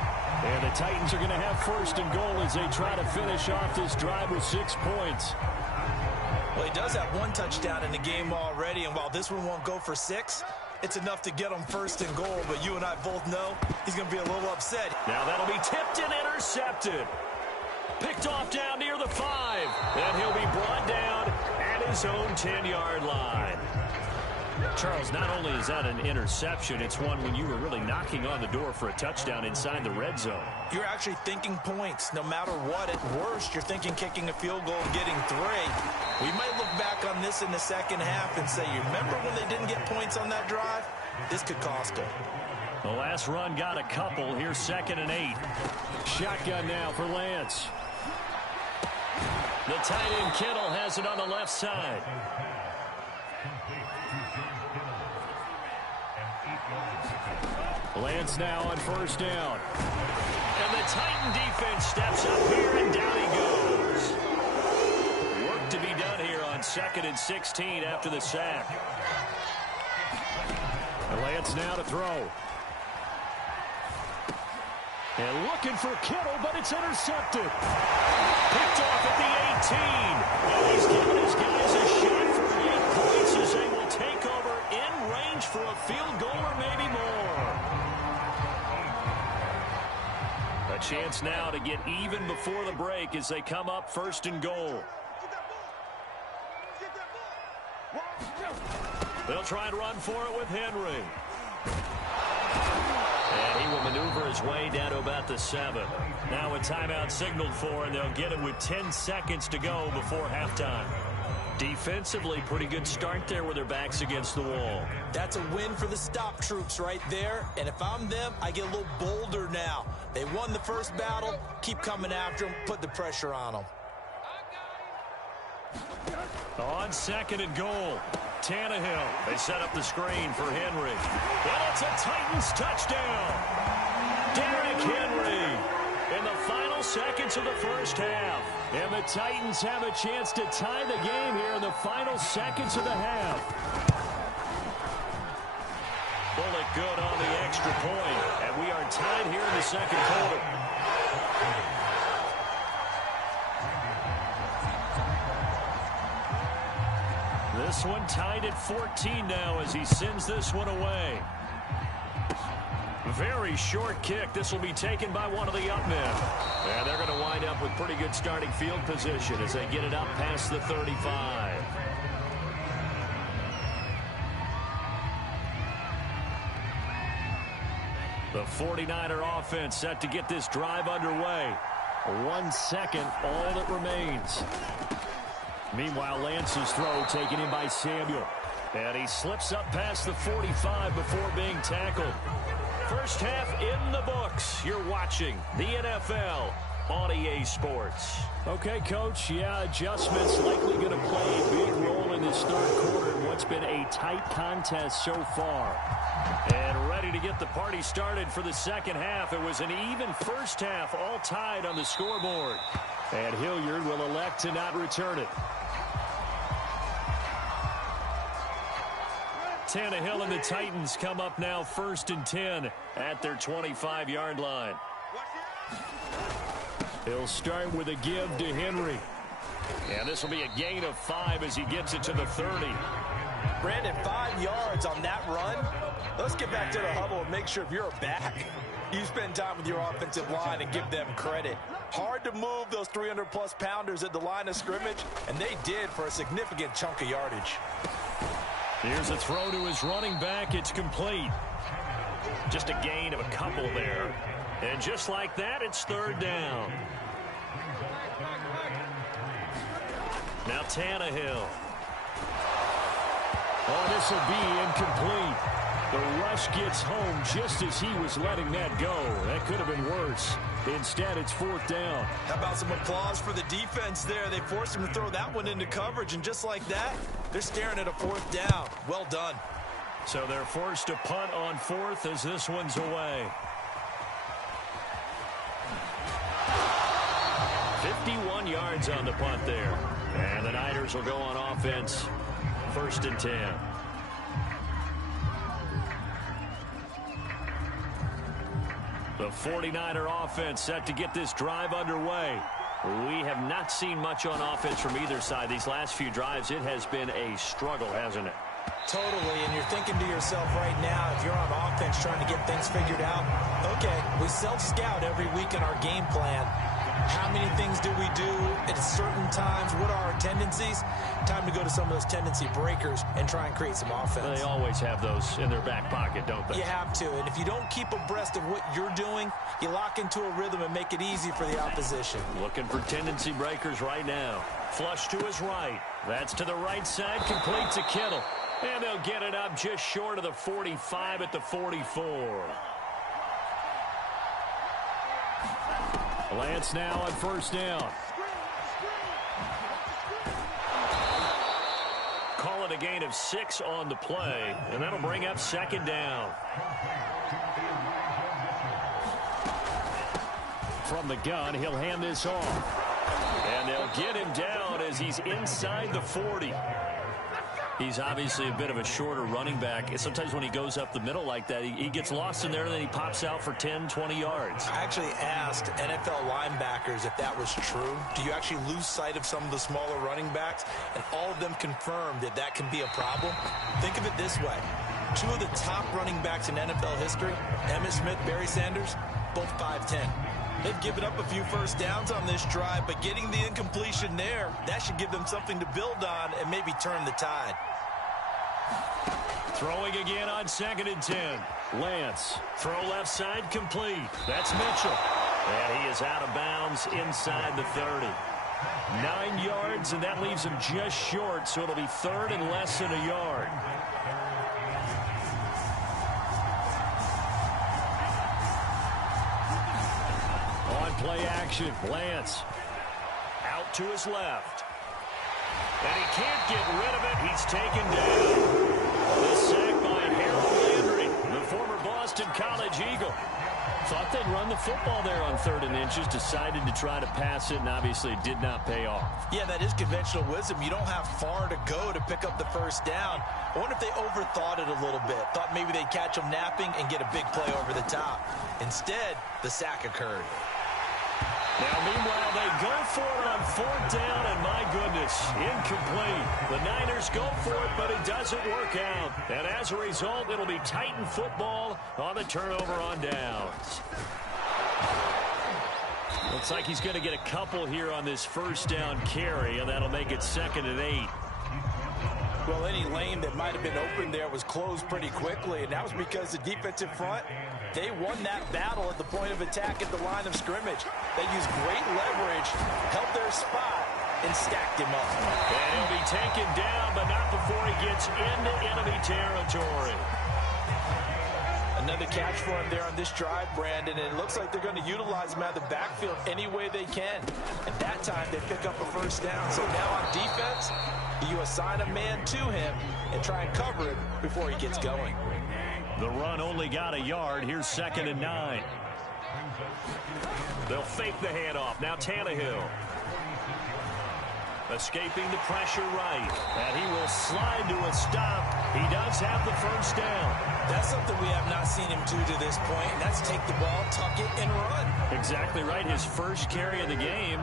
And the Titans are going to have 1st and goal as they try to finish off this drive with 6 points. Well, he does have 1 touchdown in the game already, and while this one won't go for 6, it's enough to get him 1st and goal, but you and I both know he's going to be a little upset. Now that'll be tipped and intercepted. Picked off down near the 5. And he'll be brought down at his own 10-yard line. Charles, not only is that an interception, it's one when you were really knocking on the door for a touchdown inside the red zone. You're actually thinking points. No matter what, at worst, you're thinking kicking a field goal and getting 3. We might look back on this in the second half and say, you remember when they didn't get points on that drive? This could cost them. The last run got a couple. Here's 2nd and 8. Shotgun now for Lance. The tight end Kittle has it on the left side. Lance now on 1st down. And the Titan defense steps up here, and down he goes. Work to be done here on 2nd and 16 after the sack. And Lance now to throw. And looking for Kittle, but it's intercepted. Picked off at the 18. And he's giving his guys a shot for 8 points as they will take over in range for a field goal or maybe more. A chance now to get even before the break as they come up 1st and goal. They'll try and run for it with Henry. And he will maneuver his way down to about the 7. Now a timeout signaled for, and they'll get it with 10 seconds to go before halftime. Defensively, pretty good start there with their backs against the wall. That's a win for the stop troops right there. And if I'm them, I get a little bolder now. They won the first battle. Keep coming after them. Put the pressure on them. On 2nd and goal, Tannehill. They set up the screen for Henry. And it's a Titans touchdown. Derrick Henry in the final seconds of the first half. And the Titans have a chance to tie the game here in the final seconds of the half. Bullet good on the extra point. And we are tied here in the 2nd quarter. This one tied at 14 now as he sends this one away. Very short kick. This will be taken by one of the up men. And they're going to wind up with pretty good starting field position as they get it up past the 35. The 49er offense set to get this drive underway. 1 second, all that remains. Meanwhile, Lance's throw taken in by Samuel. And he slips up past the 45 before being tackled. First half in the books. You're watching the NFL on EA Sports. Okay, Coach, yeah, adjustments likely going to play a big role in this third quarter in what's been a tight contest so far. And ready to get the party started for the second half. It was an even first half, all tied on the scoreboard. And Hilliard will elect to not return it. Tannehill and the Titans come up now 1st and 10 at their 25-yard line. He'll start with a give to Henry. And this will be a gain of 5 as he gets it to the 30. Brandon, 5 yards on that run. Let's get back to the huddle and make sure if you're a back, you spend time with your offensive line and give them credit. Hard to move those 300-plus pounders at the line of scrimmage, and they did for a significant chunk of yardage. Here's a throw to his running back. It's complete. Just a gain of a couple there. And just like that, it's 3rd down. Now Tannehill. Oh, this will be incomplete. The rush gets home just as he was letting that go. That could have been worse. Instead, it's 4th down. How about some applause for the defense there? They forced him to throw that one into coverage, and just like that, they're staring at a 4th down. Well done. So they're forced to punt on 4th as this one's away. 51 yards on the punt there. And the Niners will go on offense. 1st and 10. The 49er offense set to get this drive underway. We have not seen much on offense from either side. These last few drives, it has been a struggle, hasn't it? Totally, and you're thinking to yourself right now, if you're on offense trying to get things figured out, okay, we self-scout every week in our game plan. How many things do we do at certain times? What are our tendencies? Time to go to some of those tendency breakers and try and create some offense. They always have those in their back pocket, don't they? You have to, and if you don't keep abreast of what you're doing, you lock into a rhythm and make it easy for the opposition. Looking for tendency breakers right now. Flush to his right. That's to the right side, complete to Kittle. And they'll get it up just short of the 45 at the 44. Lance now on 1st down. Call it a gain of 6 on the play, and that'll bring up 2nd down. From the gun, he'll hand this off. And they'll get him down as he's inside the 40. He's obviously a bit of a shorter running back. Sometimes when he goes up the middle like that, he gets lost in there, and then he pops out for 10, 20 yards. I actually asked NFL linebackers if that was true. Do you actually lose sight of some of the smaller running backs? And all of them confirmed that that can be a problem. Think of it this way. 2 of the top running backs in NFL history, Emmitt Smith, Barry Sanders, both 5'10". They've given up a few first downs on this drive, but getting the incompletion there, that should give them something to build on and maybe turn the tide. Throwing again on 2nd and 10. Lance. Throw left side complete. That's Mitchell. And he is out of bounds inside the 30. 9 yards, and that leaves him just short, so it'll be 3rd and less than a yard. Play action. Lance. Out to his left. And he can't get rid of it. He's taken down. The sack by Harold Landry, the former Boston College Eagle. Thought they'd run the football there on 3rd and inches. Decided to try to pass it, and obviously it did not pay off. Yeah, that is conventional wisdom. You don't have far to go to pick up the first down. I wonder if they overthought it a little bit. Thought maybe they'd catch him napping and get a big play over the top. Instead, the sack occurred. Now, meanwhile, they go for it on 4th down, and my goodness, incomplete. The Niners go for it, but it doesn't work out. And as a result, it'll be Titan football on the turnover on downs. Looks like he's going to get a couple here on this first down carry, and that'll make it 2nd and 8. Well, any lane that might have been open there was closed pretty quickly, and that was because the defensive front, they won that battle at the point of attack at the line of scrimmage. They used great leverage, held their spot, and stacked him up. And he'll be taken down, but not before he gets into enemy territory. Another catch for him there on this drive, Brandon, and it looks like they're going to utilize him out of the backfield any way they can. And that time, they pick up a first down. So now on defense, you assign a man to him and try and cover him before he gets going. The run only got a yard. Here's 2nd and 9. They'll fake the handoff. Now Tannehill. Escaping the pressure right. And he will slide to a stop. He does have the first down. That's something we have not seen him do to this point. And that's take the ball, tuck it, and run. Exactly right. His first carry of the game.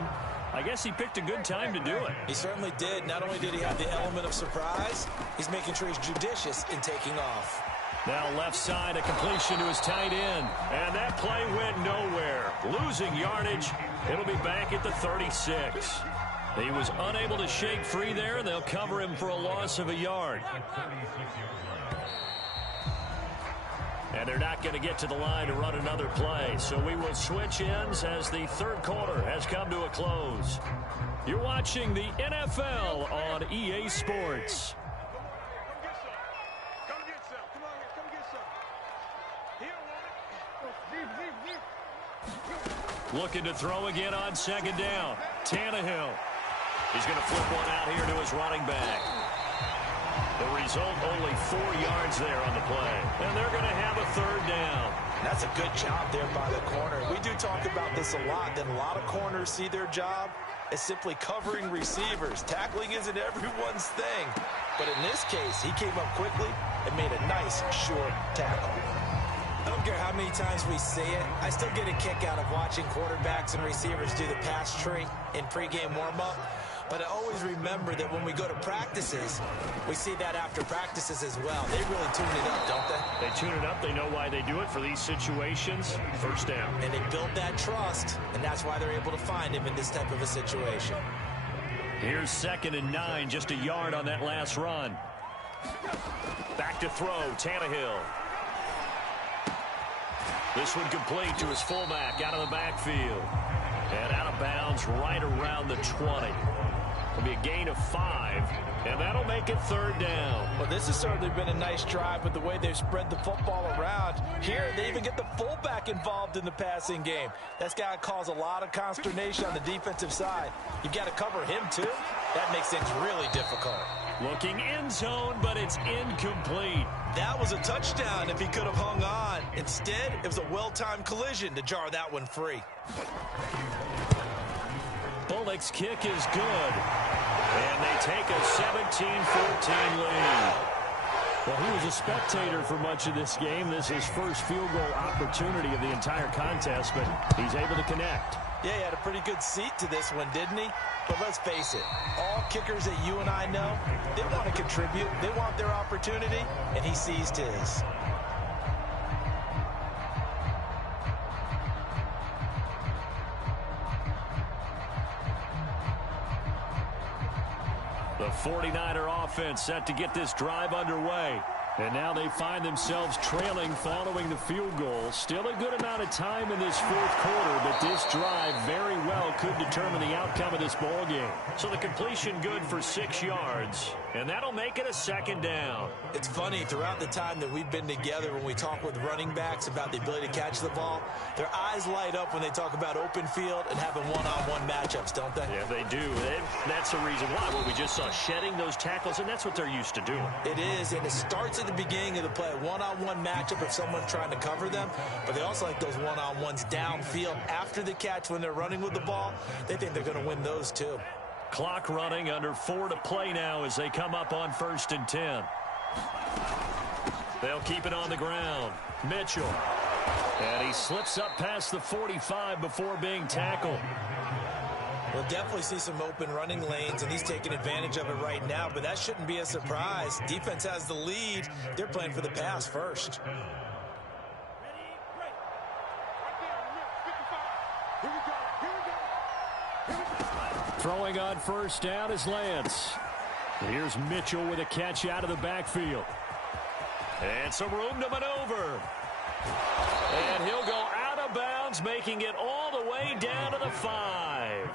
I guess he picked a good time to do it. He certainly did. Not only did he have the element of surprise, he's making sure he's judicious in taking off. Now left side, a completion to his tight end. And that play went nowhere. Losing yardage. It'll be back at the 36. He was unable to shake free there, and they'll cover him for a loss of a yard. And they're not going to get to the line to run another play. So we will switch ends as the third quarter has come to a close. You're watching the NFL on EA Sports. Looking to throw again on 2nd down. Tannehill. He's going to flip one out here to his running back. The result, only 4 yards there on the play. And they're going to have a 3rd down. That's a good job there by the corner. We do talk about this a lot, that a lot of corners see their job as simply covering receivers. Tackling isn't everyone's thing. But in this case, he came up quickly and made a nice, short tackle. I don't care how many times we say it, I still get a kick out of watching quarterbacks and receivers do the pass tree in pregame warm-up. But I always remember that when we go to practices, we see that after practices as well. They really tune it up, don't they? They tune it up. They know why they do it for these situations. First down. And they build that trust, and that's why they're able to find him in this type of a situation. Here's 2nd and 9, just a yard on that last run. Back to throw, Tannehill. This one complete to his fullback out of the backfield. And out of bounds right around the 20. It'll be a gain of 5, and that'll make it 3rd down. Well, this has certainly been a nice drive with the way they've spread the football around. Here, they even get the fullback involved in the passing game. That's got to cause a lot of consternation on the defensive side. You've got to cover him, too. That makes things really difficult. Looking end zone, but it's incomplete. That was a touchdown if he could have hung on. Instead, it was a well-timed collision to jar that one free. Bullock's kick is good. And they take a 17-14 lead. Well, he was a spectator for much of this game. This is his first field goal opportunity of the entire contest, but he's able to connect. Yeah, he had a pretty good seat to this one, didn't he? But let's face it, all kickers that you and I know, they want to contribute. They want their opportunity, and he seized his. The 49er offense set to get this drive underway. And now they find themselves trailing following the field goal. Still a good amount of time in this fourth quarter, but this drive very well could determine the outcome of this ball game. So the completion good for 6 yards, and that'll make it a 2nd down. It's funny, throughout the time that we've been together, when we talk with running backs about the ability to catch the ball, their eyes light up when they talk about open field and having one-on-one matchups, don't they? Yeah, they do. And that's the reason why. Well, we just saw shedding those tackles, and that's what they're used to doing. It is, and it starts at the beginning of the play, one-on-one matchup if someone's trying to cover them, but they also like those one-on-ones downfield after the catch when they're running with the ball. They think they're going to win those too. Clock running, under 4 to play now as they come up on 1st and 10. They'll keep it on the ground. Mitchell. And he slips up past the 45 before being tackled. We'll definitely see some open running lanes, and he's taking advantage of it right now, but that shouldn't be a surprise. Defense has the lead. They're playing for the pass first. Throwing on 1st down is Lance. Here's Mitchell with a catch out of the backfield. And some room to maneuver. And he'll go out of bounds, making it all the way down to the 5.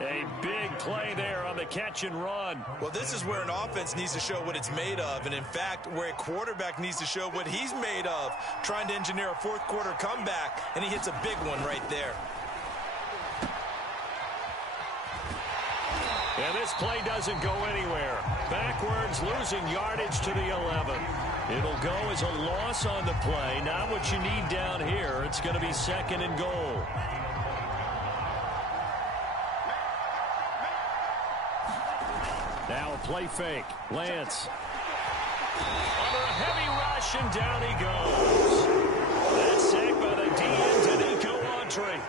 A big play there on the catch and run. Well, this is where an offense needs to show what it's made of, and in fact, where a quarterback needs to show what he's made of, trying to engineer a fourth quarter comeback, and he hits a big one right there. And this play doesn't go anywhere. Backwards, losing yardage to the 11. It'll go as a loss on the play. Not what you need down here. It's going to be 2nd and goal. Now a play fake. Lance. Under a heavy rush, and down he goes. That's sacked by the DN, Danico Autry.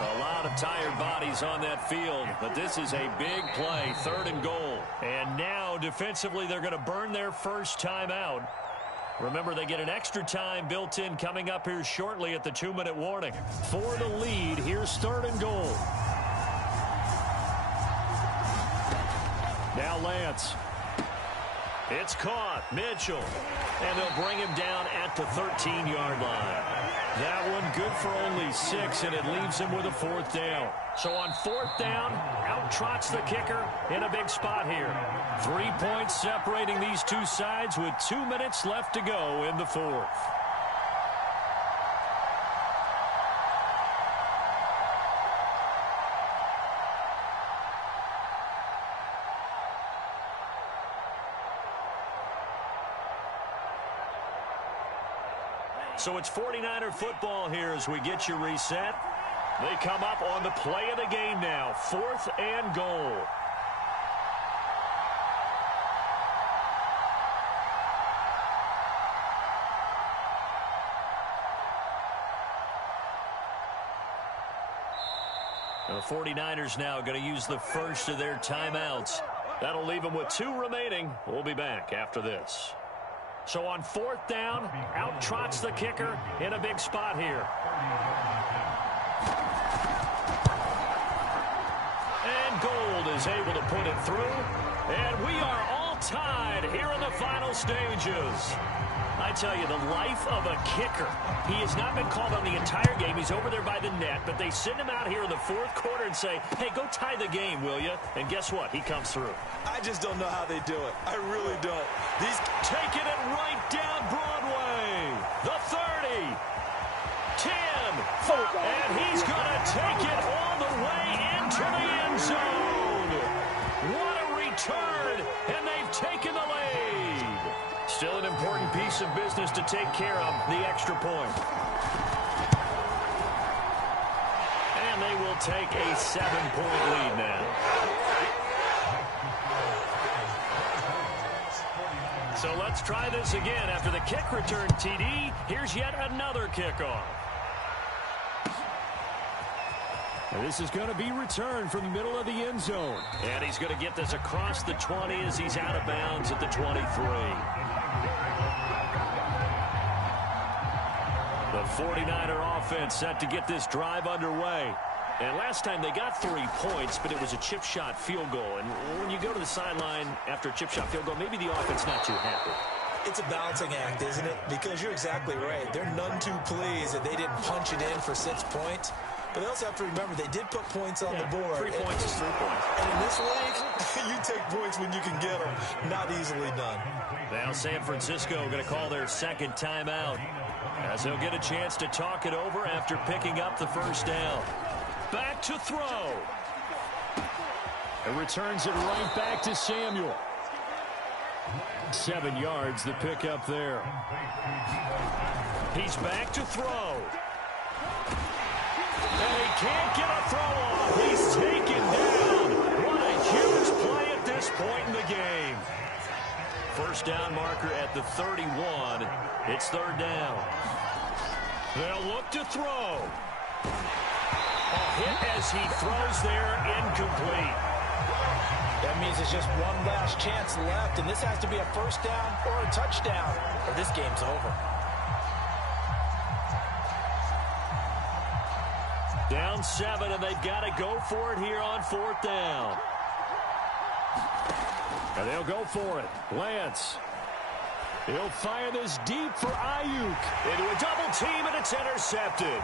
A lot of tired bodies on that field, but this is a big play, 3rd and goal. And now, defensively, they're going to burn their first time out. Remember, they get an extra time built in coming up here shortly at the 2-minute warning. For the lead, here's 3rd and goal. Now Lance. It's caught. Mitchell. And they'll bring him down at the 13-yard line. That one good for only 6, and it leaves him with a 4th down. So on 4th down, out trots the kicker in a big spot here. 3 points separating these two sides with 2 minutes left to go in the 4th. So it's 49er football here as we get you reset. They come up on the play of the game now. 4th and goal. The 49ers now going to use the first of their timeouts. That'll leave them with 2 remaining. We'll be back after this. So on 4th down, out trots the kicker in a big spot here. And Gold is able to put it through. And we are all tied here in the final stages. I tell you, the life of a kicker. He has not been called on the entire game. He's over there by the net, but they send him out here in the 4th quarter and say, hey, go tie the game, will you? And guess what? He comes through. I just don't know how they do it. I really don't. He's taking it right down Broadway. The 30. 10. And he's going to take it all the way into the end zone. What a return. And they've taken the lead. Still an important piece of business to take care of, the extra point. And they will take a 7-point lead now. So let's try this again. After the kick return TD, here's yet another kickoff. And this is going to be returned from the middle of the end zone. And he's going to get this across the 20 as he's out of bounds at the 23. The 49er offense set to get this drive underway. And last time they got 3 points, but it was a chip shot field goal. And when you go to the sideline after a chip shot field goal, maybe the offense not too happy. It's a balancing act, isn't it? Because you're exactly right. They're none too pleased that they didn't punch it in for 6 points. But they also have to remember they did put points on the board. 3 points is 3 points. And in this league, you take points when you can get them. Not easily done. Now San Francisco going to call their 2nd timeout as they'll get a chance to talk it over after picking up the first down. Back to throw. And returns it right back to Samuel. 7 yards, the pickup there. He's back to throw. And he can't get a throw off. He's taken down. What a huge play at this point in the game. First down marker at the 31. It's 3rd down. They'll look to throw. A hit as he throws there, incomplete. That means it's just one last chance left, and this has to be a first down or a touchdown, or this game's over. Down 7, and they've got to go for it here on 4th down. And they'll go for it. Lance. He'll fire this deep for Ayuk. Into a double team, and it's intercepted.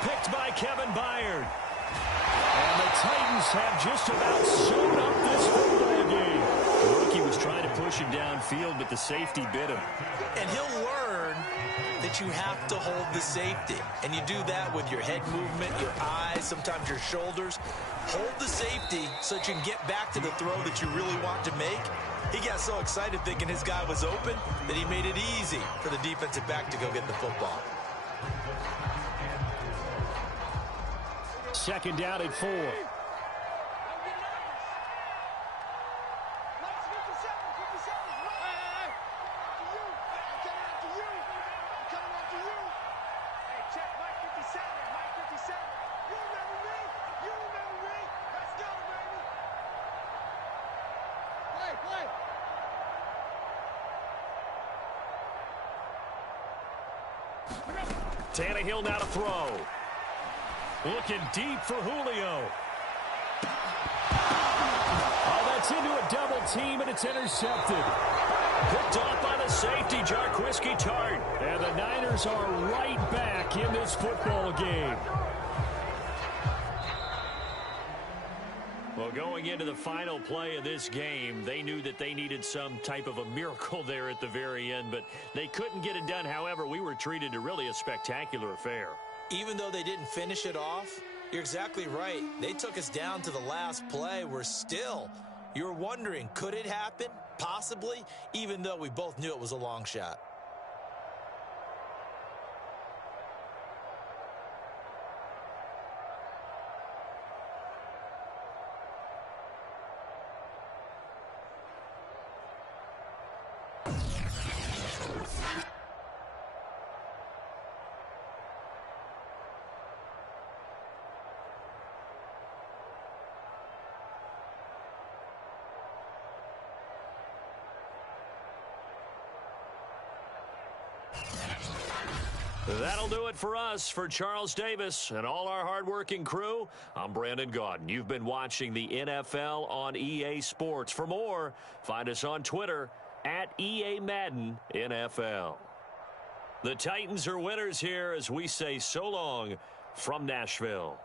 Picked by Kevin Byard. And the Titans have just about sewn up this football game. The rookie was trying to push him downfield, but the safety bit him. And he'll learn that you have to hold the safety. And you do that with your head movement, your eyes, sometimes your shoulders. Hold the safety so that you can get back to the throw that you really want to make. He got so excited thinking his guy was open that he made it easy for the defensive back to go get the football. Second down at 4. Tannehill now to throw. Looking deep for Julio. Oh, that's into a double team, and it's intercepted. Picked off by the safety, Jarquiski Tart. And the Niners are right back in this football game. Well, going into the final play of this game, they knew that they needed some type of a miracle there at the very end, but they couldn't get it done. However, we were treated to really a spectacular affair. Even though they didn't finish it off, you're exactly right. They took us down to the last play. You're wondering, could it happen? Possibly, even though we both knew it was a long shot. That'll do it for us. For Charles Davis and all our hardworking crew, I'm Brandon Gaudin. You've been watching the NFL on EA Sports. For more, find us on Twitter at EA Madden NFL. The Titans are winners here as we say so long from Nashville.